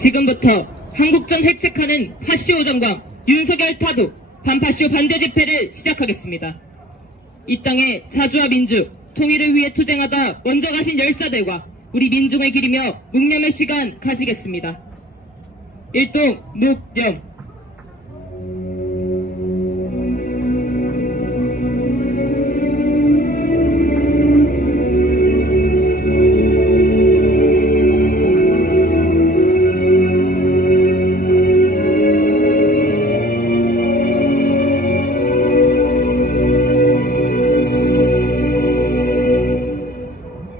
지금부터 한국전 획책하는 파쇼 정광 윤석열 타도 반파쇼 반대 집회를 시작하겠습니다. 이 땅의 자주와 민주, 통일을 위해 투쟁하다 먼저 가신 열사들과 우리 민중을 기리며 묵념의 시간 가지겠습니다. 일동 묵념.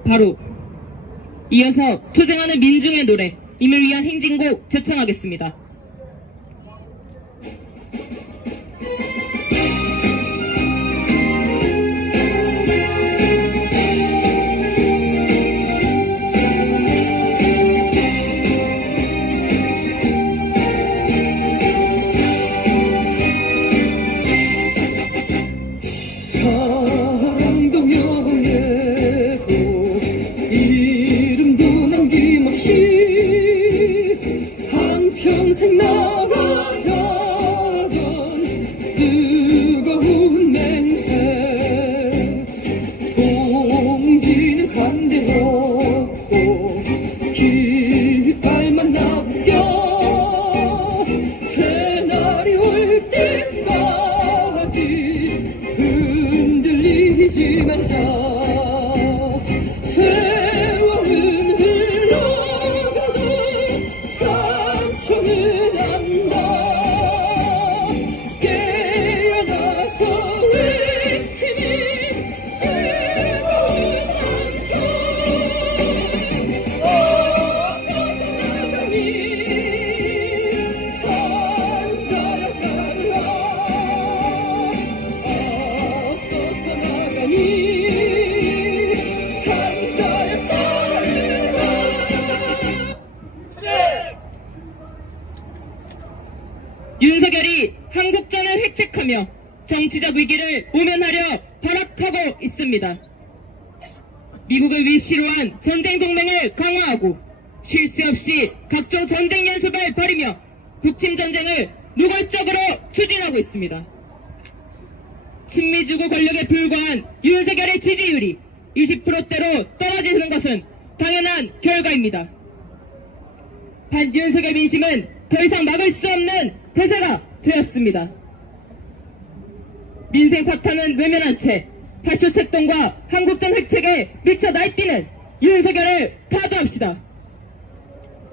바로 이어서 투쟁하는 민중의 노래 임을 위한 행진곡 제창하겠습니다. 사랑도 명예도 이름도 남김없이 한평생 나가자던 뜨거운 맹세 봉지는 간대없고 깃발만 나부겨 새날이 올 때까지 흔들리지 말자. 세월은 흘러가도 상처는 안다. 깨어나서 외치는 뜨거운 함성. 어서서 나가니 산자야 따르라. 어서서 나가니 산자야 따르라. 윤석열이 한국전을 획책하며 정치적 위기를 모면하려 발악하고 있습니다. 미국을 위시로한 전쟁 동맹을 강화하고 쉴 새 없이 각종 전쟁 연습을 벌이며 북침 전쟁을 노골적으로 추진하고 있습니다. 친미주고 권력에 불과한 윤석열의 지지율이 20%대로 떨어지는 것은 당연한 결과입니다. 반윤석열 민심은 더 이상 막을 수 없는 대세가 되었습니다. 민생 파탄은 외면한 채 파쇼 책동과 한국전 획책에 미쳐 날뛰는 윤석열을 타도합시다.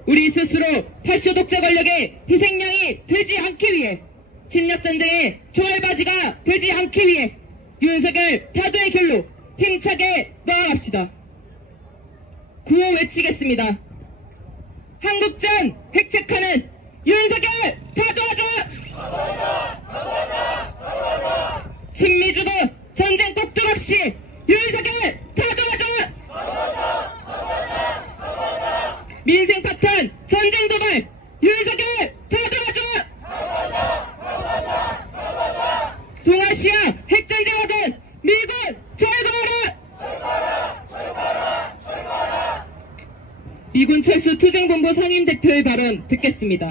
우리 스스로 파쇼 독재 권력의 희생양이 되지 않기 위해 침략전쟁의 총알바지가 되지 않기 위해 윤석열 타도의 길로 힘차게 나아갑시다. 구호 외치겠습니다. 한국전 획책하는 윤석열 타도하자! 친미주도 전쟁 꼭두각 없이 윤석열 타도하자! 민생 파탄 전쟁 도발 윤석열 타도하자! 동아시아 핵전쟁하던 미군 철거하라! 미군 철수 투쟁본부 상임대표의 발언 듣겠습니다.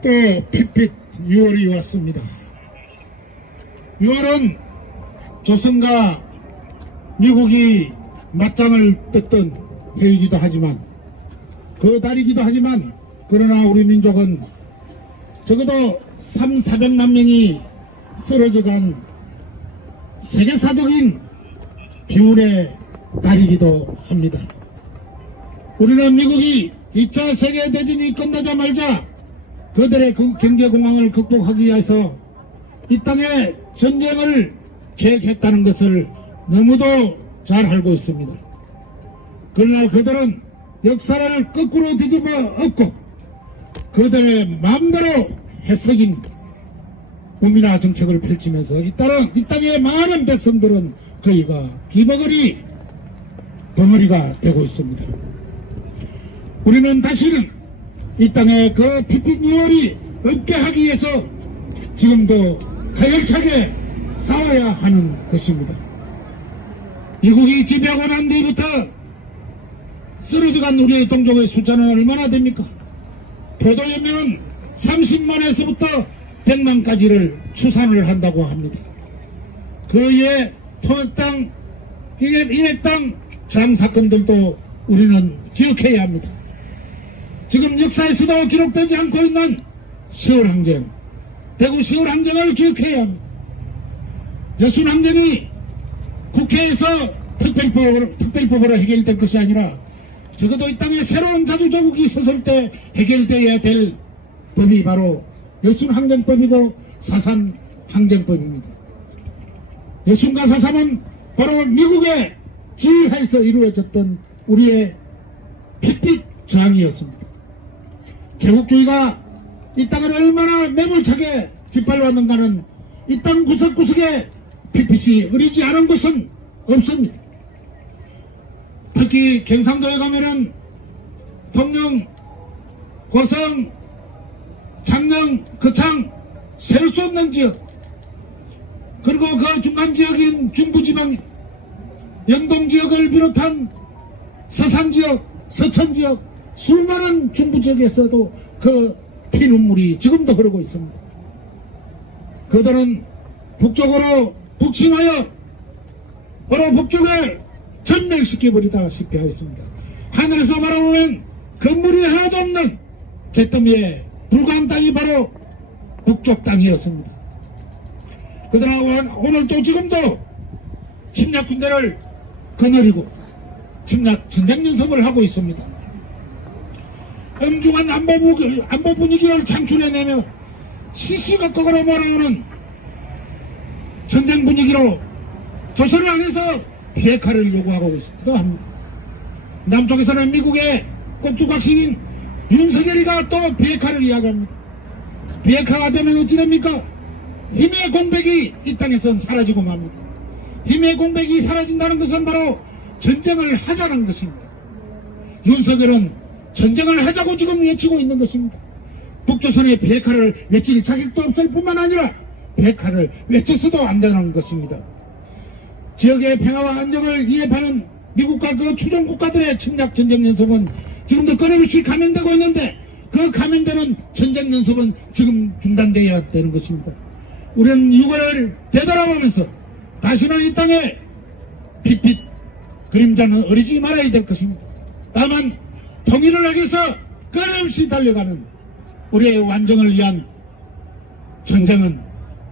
또 핏핏 6월이 왔습니다. 6월은 조선과 미국이 맞짱을 떴던 해이기도 하지만 그 달이기도 하지만 그러나 우리 민족은 적어도 300~400만 명이 쓰러져간 세계사적인 비운의 달이기도 합니다. 우리는 미국이 2차 세계대전이 끝나자마자 그들의 경제공황을 극복하기 위해서 이 땅에 전쟁을 계획했다는 것을 너무도 잘 알고 있습니다. 그러나 그들은 역사를 거꾸로 뒤집어 엎고 그들의 마음대로 해석인 국민화 정책을 펼치면서 이 땅의 많은 백성들은 거의가 기버거리 벙어리가 되고 있습니다. 우리는 다시는 이 땅에 그 핏핏 6월이 없게 하기 위해서 지금도 가열차게 싸워야 하는 것입니다. 미국이 지배하고 난 뒤부터 쓰러져간 우리의 동족의 숫자는 얼마나 됩니까? 포도연맹은 30만에서부터 100만까지를 추산을 한다고 합니다. 그의 토익당, 인핵당 장사건들도 우리는 기억해야 합니다. 지금 역사에서도 기록되지 않고 있는 10월 항쟁, 대구 10월 항쟁을 기억해야 합니다. 여순 항쟁이 국회에서 특별법으로 해결될 것이 아니라 적어도 이 땅에 새로운 자주조국이 있었을 때 해결되어야 될 법이 바로 여순항쟁법이고 사삼항쟁법입니다. 여순과 사삼은 바로 미국의 지휘하에서 이루어졌던 우리의 핏빛 저항이었습니다. 제국주의가 이 땅을 얼마나 매몰차게 짓밟았는가는 이 땅 구석구석에 핏빛이 흐리지 않은 곳은 없습니다. 특히 경상도에 가면은 통영, 고성, 창녕, 거창 셀 수 없는 지역, 그리고 그 중간 지역인 중부지방 영동 지역을 비롯한 서산 지역, 서천 지역, 수많은 중부 지역에서도 그 피눈물이 지금도 흐르고 있습니다. 그들은 북쪽으로 북침하여 바로 북쪽을 전멸시켜버리다시피 하였습니다. 하늘에서 바라보면 건물이 하나도 없는 잿더미에 불과한 땅이 바로 북쪽 땅이었습니다. 그들은 오늘 또 지금도 침략 군대를 거느리고 침략 전쟁 연습을 하고 있습니다. 엄중한 안보 분위기를 창출해내며 시시각각으로 몰아오는 전쟁 분위기로 조선을 향해서 비핵화를 요구하고 있기도 합니다. 남쪽에서는 미국의 꼭두각시인 윤석열이가 또 비핵화를 이야기합니다. 비핵화가 되면 어찌 됩니까? 힘의 공백이 이 땅에선 사라지고 맙니다. 힘의 공백이 사라진다는 것은 바로 전쟁을 하자는 것입니다. 윤석열은 전쟁을 하자고 지금 외치고 있는 것입니다. 북조선의 비핵화를 외칠 자격도 없을 뿐만 아니라 비핵화를 외쳐서도 안 되는 것입니다. 지역의 평화와 안정을 위협하는 미국과 그 추종 국가들의 침략 전쟁 연습은 지금도 끊임없이 감행되고 있는데 그 감행되는 전쟁 연습은 지금 중단되어야 되는 것입니다. 우리는 유골을 되돌아보면서 다시는 이 땅에 핏빛 그림자는 어리지 말아야 될 것입니다. 다만 통일을 하기 위해서 끊임없이 달려가는 우리의 완정을 위한 전쟁은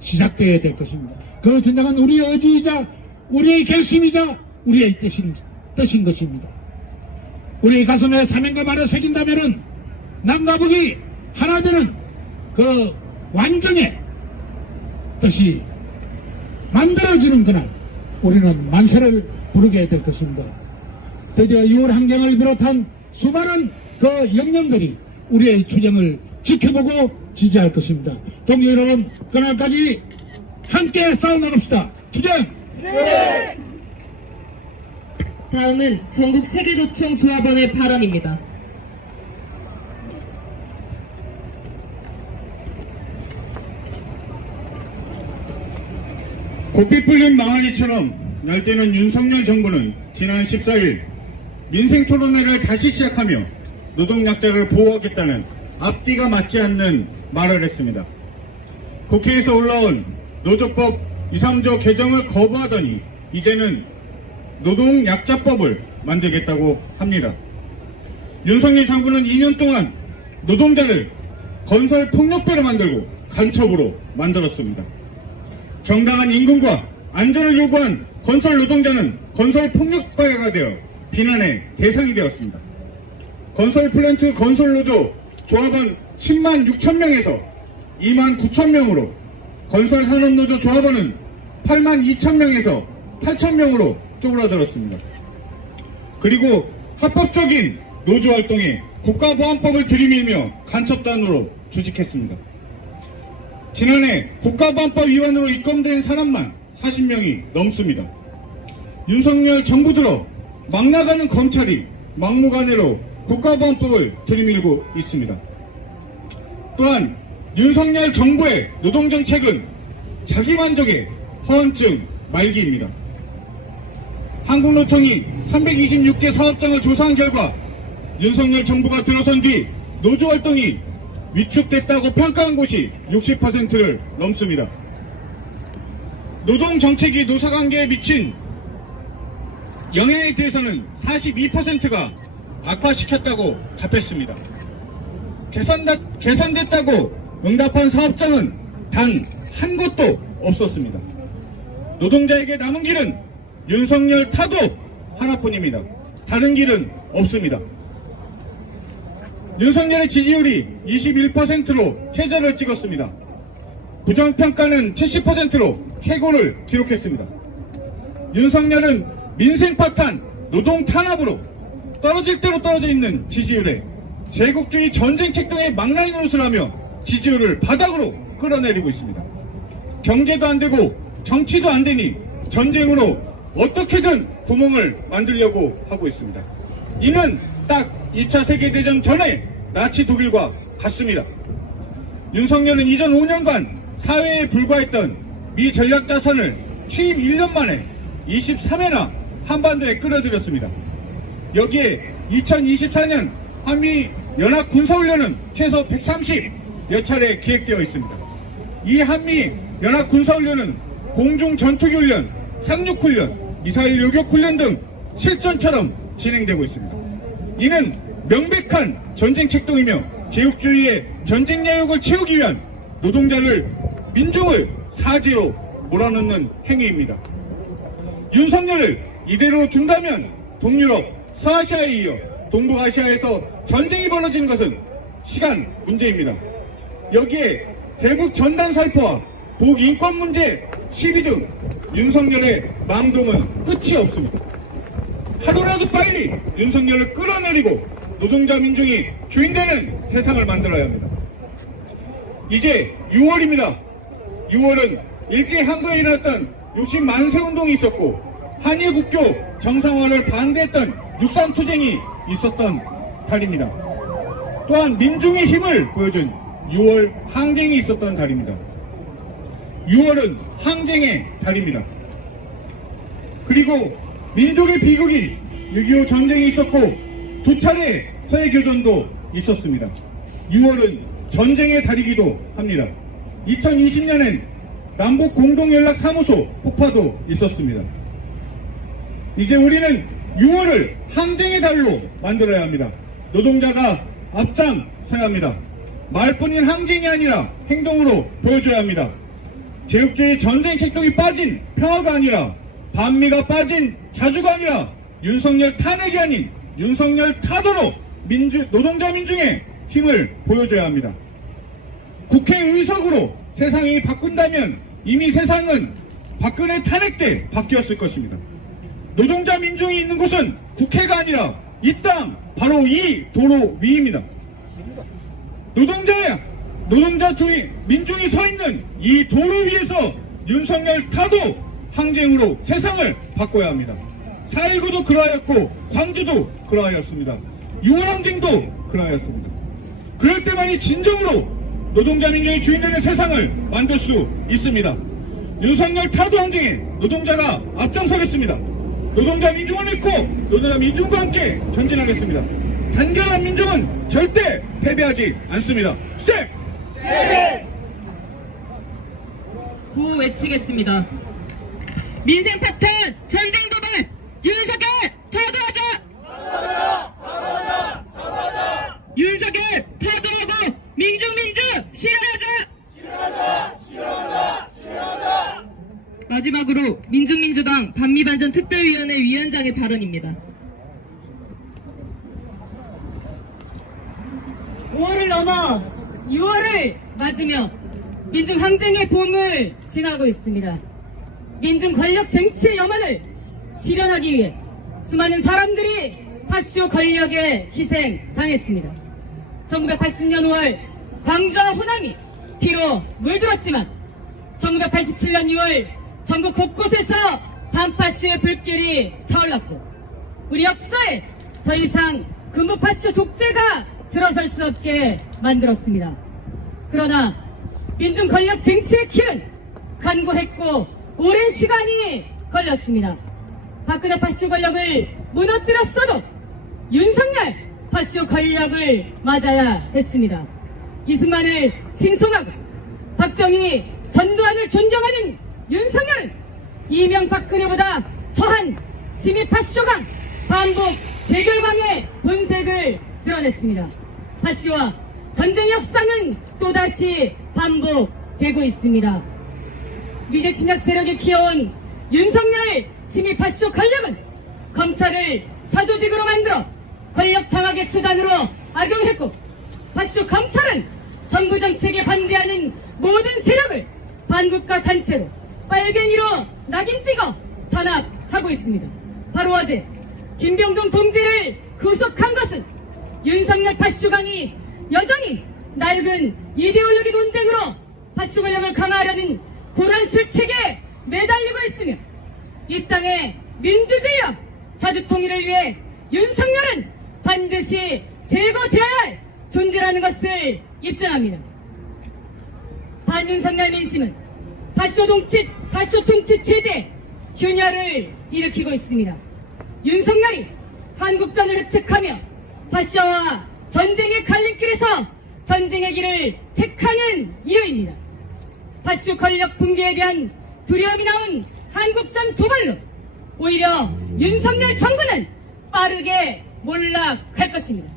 시작되어야 될 것입니다. 그 전쟁은 우리의 의지이자 우리의 결심이자 우리의 뜻인 것입니다. 우리의 가슴에 사명감을 새긴다면은 남과 북이 하나 되는 그 완정의 뜻이 만들어지는 그날 우리는 만세를 부르게 될 것입니다. 드디어 6월 항쟁을 비롯한 수많은 그 영령들이 우리의 투쟁을 지켜보고 지지할 것입니다. 동지 여러분, 그날까지 함께 싸워나갑시다. 투쟁! 네. 다음은 전국 세계도청 조합원의 발언입니다. 고삐 풀린 망아지처럼 날뛰는 윤석열 정부는 지난 14일 민생토론회를 다시 시작하며 노동약자를 보호하겠다는 앞뒤가 맞지 않는 말을 했습니다. 국회에서 올라온 노조법 2, 3조 개정을 거부하더니 이제는 노동약자법을 만들겠다고 합니다. 윤석열 정부는 2년 동안 노동자를 건설폭력배로 만들고 간첩으로 만들었습니다. 정당한 임금과 안전을 요구한 건설 노동자는 건설폭력배가 되어 비난의 대상이 되었습니다. 건설플랜트 건설노조 조합원 10만 6천 명에서 2만 9천 명으로 건설산업노조 조합원은 8만 2천 명에서 8천 명으로 쪼그라들었습니다. 그리고 합법적인 노조활동에 국가보안법을 들이밀며 간첩단으로 조직했습니다. 지난해 국가보안법 위반으로 입건된 사람만 40명이 넘습니다. 윤석열 정부 들어 막 나가는 검찰이 막무가내로 국가보안법을 들이밀고 있습니다. 또한 윤석열 정부의 노동정책은 자기만족의 허언증 말기입니다. 한국노총이 326개 사업장을 조사한 결과 윤석열 정부가 들어선 뒤 노조활동이 위축됐다고 평가한 곳이 60%를 넘습니다. 노동정책이 노사관계에 미친 영향에 대해서는 42%가 악화시켰다고 답했습니다. 개선됐다고 응답한 사업장은 단 한 곳도 없었습니다. 노동자에게 남은 길은 윤석열 타도 하나뿐입니다. 다른 길은 없습니다. 윤석열의 지지율이 21%로 최저를 찍었습니다. 부정평가는 70%로 최고를 기록했습니다. 윤석열은 민생 파탄, 노동 탄압으로 떨어질 대로 떨어져 있는 지지율에 제국주의 전쟁 책동의 망나니 노릇을 하며 지지율을 바닥으로 끌어내리고 있습니다. 경제도 안 되고 정치도 안 되니 전쟁으로 어떻게든 구멍을 만들려고 하고 있습니다. 이는 딱 2차 세계대전 전에 나치 독일과 같습니다. 윤석열은 이전 5년간 사회에 불과했던 미 전략자산을 취임 1년 만에 23회나 한반도에 끌어들였습니다. 여기에 2024년 한미 연합 군사훈련은 최소 130여 차례 기획되어 있습니다. 이 한미 연합 군사훈련은 공중 전투기 훈련, 상륙훈련, 미사일 요격 훈련 등 실전처럼 진행되고 있습니다. 이는 명백한 전쟁 책동이며 제국주의의 전쟁 야욕을 채우기 위한 민중을 사지로 몰아넣는 행위입니다. 윤석열을 이대로 둔다면 동유럽, 서아시아에 이어 동북아시아에서 전쟁이 벌어지는 것은 시간 문제입니다. 여기에 대북 전단 살포와 북인권 문제 시비 등 윤석열의 망동은 끝이 없습니다. 하루라도 빨리 윤석열을 끌어내리고 노동자 민중이 주인되는 세상을 만들어야 합니다. 이제 6월입니다. 6월은 일제 한국에 일어났던 60만세 운동이 있었고 한일 국교 정상화를 반대했던 6.3 투쟁이 있었던 달입니다. 또한 민중의 힘을 보여준 6월 항쟁이 있었던 달입니다. 6월은 항쟁의 달입니다. 그리고 민족의 비극이 6.25 전쟁이 있었고 2차례 서해교전도 있었습니다. 6월은 전쟁의 달이기도 합니다. 2020년엔 남북 공동연락사무소 폭파도 있었습니다. 이제 우리는 6월을 항쟁의 달로 만들어야 합니다. 노동자가 앞장서야 합니다. 말뿐인 항쟁이 아니라 행동으로 보여줘야 합니다. 제국주의 전쟁 책동이 빠진 평화가 아니라 반미가 빠진 자주가 아니라 윤석열 탄핵이 아닌 윤석열 타도로 노동자 민중의 힘을 보여줘야 합니다. 국회의석으로 세상이 바꾼다면 이미 세상은 박근혜 탄핵 때 바뀌었을 것입니다. 노동자 민중이 있는 곳은 국회가 아니라 이 땅 바로 이 도로 위입니다. 노동자 민중이 서 있는 이 도로 위에서 윤석열 타도 항쟁으로 세상을 바꿔야 합니다. 4.19도 그러하였고 광주도 그러하였습니다. 6월 항쟁도 그러하였습니다. 그럴 때만이 진정으로 노동자 민중이 주인되는 세상을 만들 수 있습니다. 윤석열 타도 항쟁에 노동자가 앞장서겠습니다. 노동자 민중을 잃고 노동자 민중과 함께 전진하겠습니다. 단결한 민중은 절대 패배하지 않습니다. 시작! 구호 외치겠습니다. 민생 파탄, 전쟁 도발, 윤석열 타도하자! 윤석열 타도하고 민중 실현하자! 마지막으로 민중민주당 반미반전 특별위원회 위원장의 발언입니다. 5월을 넘어 6월을 맞으며 민중 항쟁의 봄을 지나고 있습니다. 민중 권력 쟁취의 염원을 실현하기 위해 수많은 사람들이 파쇼 권력에 희생당했습니다. 1980년 5월 광주와 호남이 피로 물들었지만 1987년 6월 전국 곳곳에서 반파쇼의 불길이 타올랐고 우리 역사에 더 이상 군부파쇼 독재가 들어설 수 없게 만들었습니다. 그러나 민중 권력 쟁취의 길은 간고했고 오랜 시간이 걸렸습니다. 박근혜 파쇼 권력을 무너뜨렸어도 윤석열 파쇼 권력을 맞아야 했습니다. 이승만을 칭송하고 박정희, 전두환을 존경하는 윤석열은 이명박근혜보다 더한 지미 파쇼강, 반복 대결광의 본색을 드러냈습니다. 파쇼와 전쟁 역사는 또다시 반복되고 있습니다. 미제 침략 세력이 키워온 윤석열 지미 파쇼 권력은 검찰을 사조직으로 만들어 권력 장악의 수단으로 악용했고, 파쇼 검찰은 정부 정책에 반대하는 모든 세력을 반국가 단체로 빨갱이로 낙인 찍어 탄압하고 있습니다. 바로 어제 김병동 동지를 구속한 것은 윤석열 파쇼강이 여전히 낡은 이데올로기 논쟁으로 파쇼 권력을 강화하려는 고란 술책에 매달리고 있으며, 이 땅의 민주주의와 자주통일을 위해 윤석열은 반드시 제거되어야 할 존재라는 것을 입증합니다. 반윤석열 민심은 파쇼 통치 체제 균열을 일으키고 있습니다. 윤석열이 한국전을 획책하며 파쇼와 전쟁의 갈림길에서 전쟁의 길을 택하는 이유입니다. 파쇼 권력 붕괴에 대한 두려움이 나온 한국전 도발로 오히려 윤석열 정부는 빠르게 몰락할 것입니다.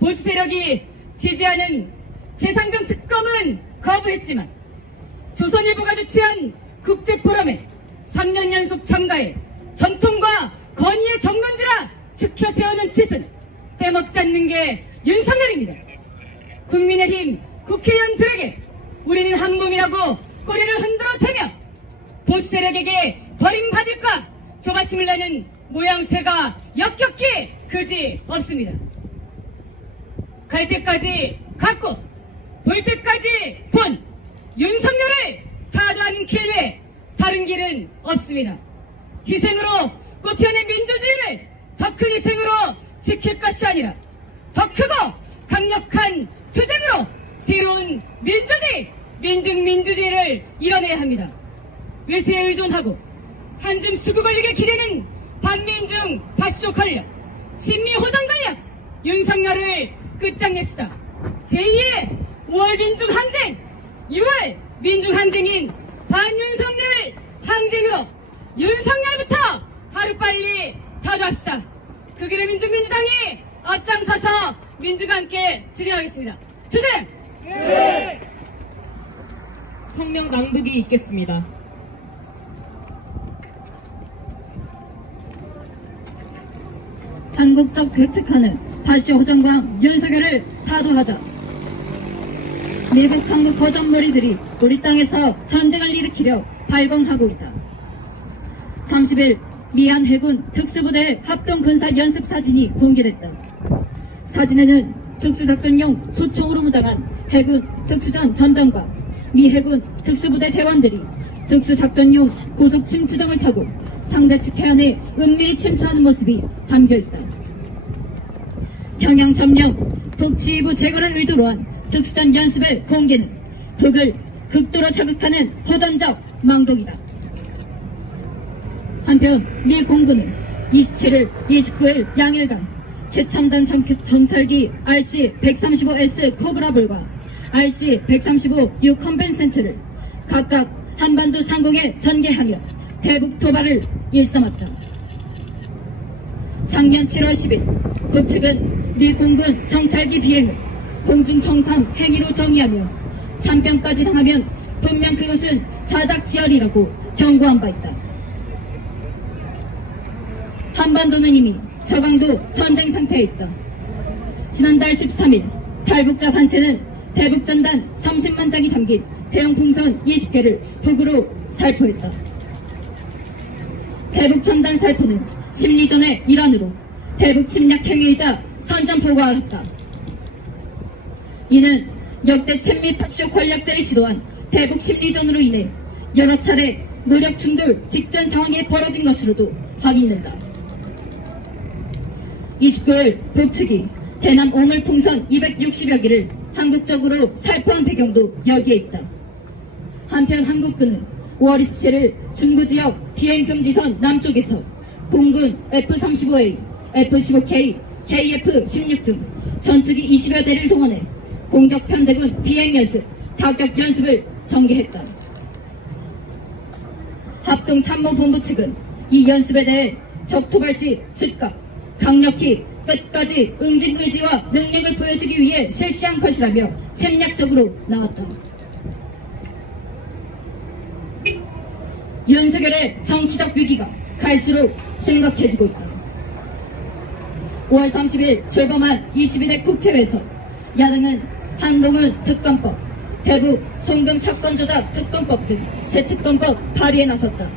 보수 세력이 지지하는 재상병 특검은 거부했지만 조선일보가 주최한 국제포럼에 3년 연속 참가해 전통과 권위의 정론지라 지켜 세우는 짓은 빼먹지 않는 게 윤석열입니다. 국민의힘 국회의원들에게 우리는 한몸이라고 꼬리를 흔들어대며 보수 세력에게 버림받을까 조바심을 내는 모양새가 역겹기 그지 없습니다. 갈 때까지 갔고 볼 때까지 본 윤석열을 타도하는 길 외에 다른 길은 없습니다. 희생으로 꼽혀낸 민주주의를 더 큰 희생으로 지킬 것이 아니라 더 크고 강력한 투쟁으로 새로운 민주주의를 이뤄내야 합니다. 외세에 의존하고 한줌 수구 권력에 기대는 반민중 파쇼 권력, 친미호전 권력 윤석열을 끝장냅시다. 제2의 5월 민중항쟁, 6월 민중항쟁인 반윤석열 항쟁으로 윤석열부터 하루빨리 타도합시다. 그 길을 민중민주당이 앞장서서 민주가 함께 추진하겠습니다. 추진! 성명 낭독이 있겠습니다. 한국적 괴측하는 파쇼 호전광 윤석열을 타도하자. 미국 한국 거전머리들이 우리 땅에서 전쟁을 일으키려 발광하고 있다. 30일 미얀 해군 특수부대 합동군사 연습 사진이 공개됐다. 사진에는 특수작전용 소총으로 무장한 해군 특수전 전단과 미 해군 특수부대 대원들이 특수작전용 고속 침투정을 타고 상대 측 해안에 은밀히 침투하는 모습이 담겨있다. 평양 점령, 북지휘부 제거를 의도로 한 특수전 연습의 공개는 북을 극도로 자극하는 허전적 망동이다. 한편 미 공군은 27일, 29일 양일간 최첨단 정찰기 RC-135S 코브라볼과 RC-135 유컨벤센트를 각각 한반도 상공에 전개하며 대북 도발을 일삼았다. 작년 7월 10일 북측은 미 공군 정찰기 비행을 공중정탐 행위로 정의하며 참변까지 당하면 분명 그것은 자작지열이라고 경고한 바 있다. 한반도는 이미 저강도 전쟁 상태에 있다. 지난달 13일 탈북자 단체는 대북전단 30만 장이 담긴 대형 풍선 20개를 북으로 살포했다. 대북전단 살포는 심리전의 일환으로 대북 침략 행위이자 선전포고가 알았다. 이는 역대 친미 파쇼 권력들이 시도한 대북 심리전으로 인해 여러 차례 무력 충돌 직전 상황이 벌어진 것으로도 확인된다. 29일 북측이 대남 오물풍선 260여 기를 한국적으로 살포한 배경도 여기에 있다. 한편 한국군은 5월 27일 중부지역 비행금지선 남쪽에서 공군 F-35A, F-15K, KF-16 등 전투기 20여 대를 동원해 공격 편대군 비행연습, 타격 연습을 전개했다. 합동참모본부 측은 이 연습에 대해 적토발 시 즉각 강력히 끝까지 응징 의지와 능력을 보여주기 위해 실시한 것이라며戦略적으로 나왔다. 윤석열의 정치적 위기가 갈수록 심각해지고 있다. 5월 30일 출범한 22대 국회에서 야당은 한동훈 특검법, 대북 송금 사건 조작 특검법 등 새 특검법 발의에 나섰다.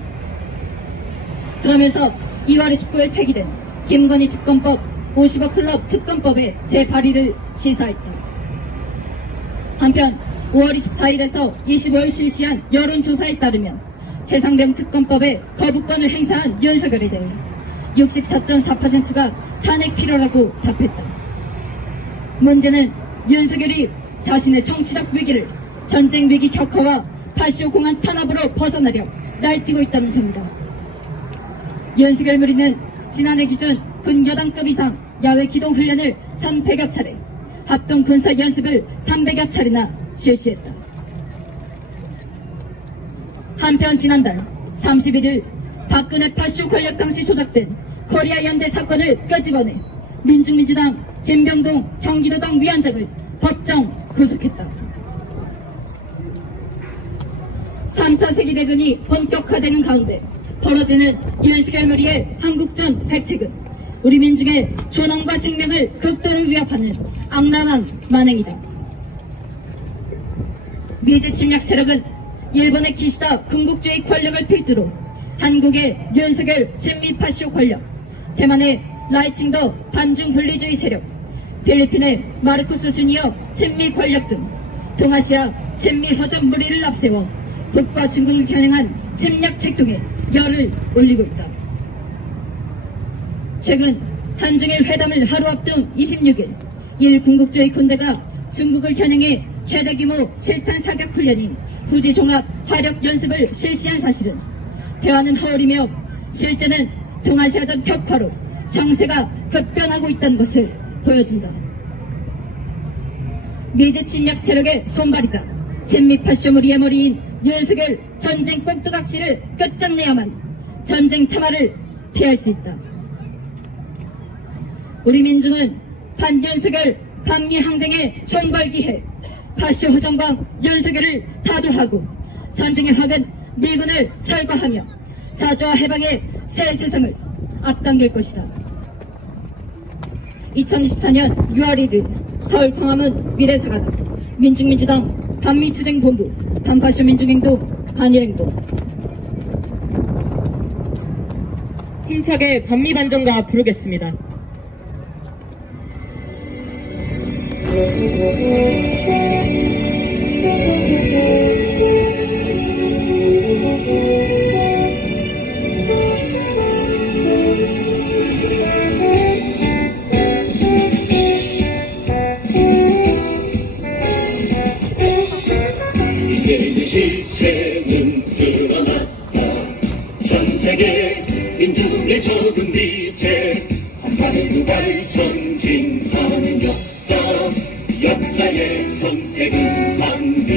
그러면서 2월 19일 폐기된 김건희 특검법 50억 클럽 특검법의 재발의를 시사했다. 한편 5월 24일에서 25일 실시한 여론조사에 따르면 최상병 특검법의 거부권을 행사한 윤석열에 대해 64.4%가 탄핵 필요라고 답했다. 문제는 윤석열이 자신의 정치적 위기를 전쟁 위기 격화와 8.15 공안 탄압으로 벗어나려 날뛰고 있다는 점이다. 윤석열 무리는 지난해 기준 군 여당급 이상 야외 기동 훈련을 1,100여 차례, 합동 군사 연습을 300여 차례나 실시했다. 한편 지난달 31일 박근혜 8.15 권력 당시 조작된 코리아 연대 사건을 끄집어내 민중민주당 김병동 경기도당 위원장을 법정 구속했다. 3차 세계대전이 본격화되는 가운데 벌어지는 윤석열 무리의 한국전 백책은 우리 민중의 존엄과 생명을 극도로 위협하는 악랄한 만행이다. 미즈 침략 세력은 일본의 기시다 군국주의 권력을 필두로 한국의 윤석열 친미 8.15 권력, 대만의 라이칭더 반중 분리주의 세력, 필리핀의 마르코스 주니어 친미 권력 등 동아시아 친미 허접 무리를 앞세워 북과 중국을 겨냥한 침략 책동에 열을 올리고 있다. 최근 한중일 회담을 하루 앞둔 26일 일 군국주의 군대가 중국을 겨냥해 최대 규모 실탄 사격 훈련인 후지 종합 화력 연습을 실시한 사실은 대화는 허울이며 실제는 동아시아적 격화로 정세가 급변하고 있다는 것을 보여준다. 미즈 침략 세력의 손발이자 진미 8.15 무리의 머리인 윤석열 전쟁 꼭두각시를 끝장내야만 전쟁 참화를 피할 수 있다. 우리 민중은 반윤석열 반미항쟁의 총발기해 8.15 허정방 윤석열을 타도하고 전쟁의 확은 미군을 철거하며 자주와 해방의 새 세상을 앞당길 것이다. 2024년 6월 1일 서울 광화문 미래사관 민중민주당 반미투쟁본부 반파쇼 민중행동 반일행동. 힘차게 반미반정가 부르겠습니다. 실체는 드러났다. 전세계 민중의 적은 미제 한반도발 전진하는 역사의 선택은 반미.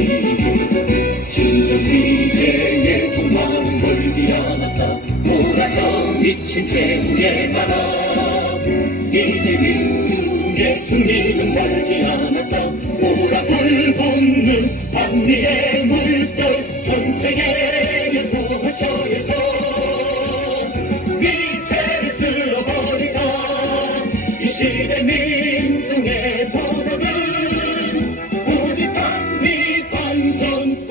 진정 미제의 종말은 멀지 않았다. 몰아쳐 미친 태국의 나라 이제 민중의 승리는 멀지 않았다. 보라불 돋는 반미의 물결 전세계의 포화처에서 미제를 쓸어버리자. 이 시대 민중의 도덕은 오직 반미 반전뿐.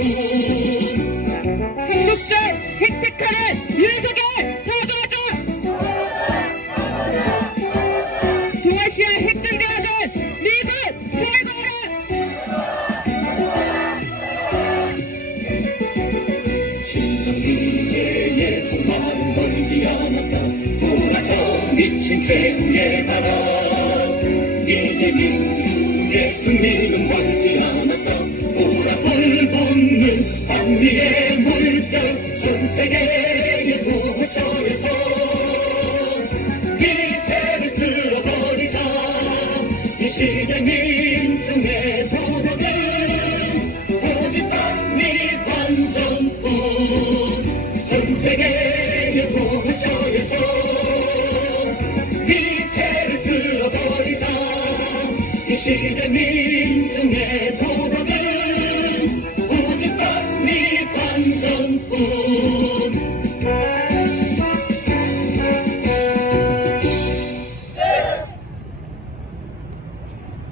한국전 획책하는 윤석열 타도하자. 동아시아 핵전쟁하던 미국 철거하라. 미제의 종말은 멀지 않았다. 몰아쳐 미친 태국의 나라 이제 민중의 승리는 멀지 않았다. 보라불 돋는 반미의 물결 전세계의 시대 민중의 도덕은 오직 반미 반정뿐. 전 세계의 포화처에서 위태를 쓸어버리자. 이 시대 민중의 도덕은 오직 반미 반정뿐.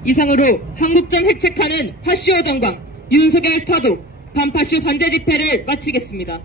이상으로 한국전 획책하는 파쇼 정광, 윤석열 타도, 반파쇼 반대 집회를 마치겠습니다.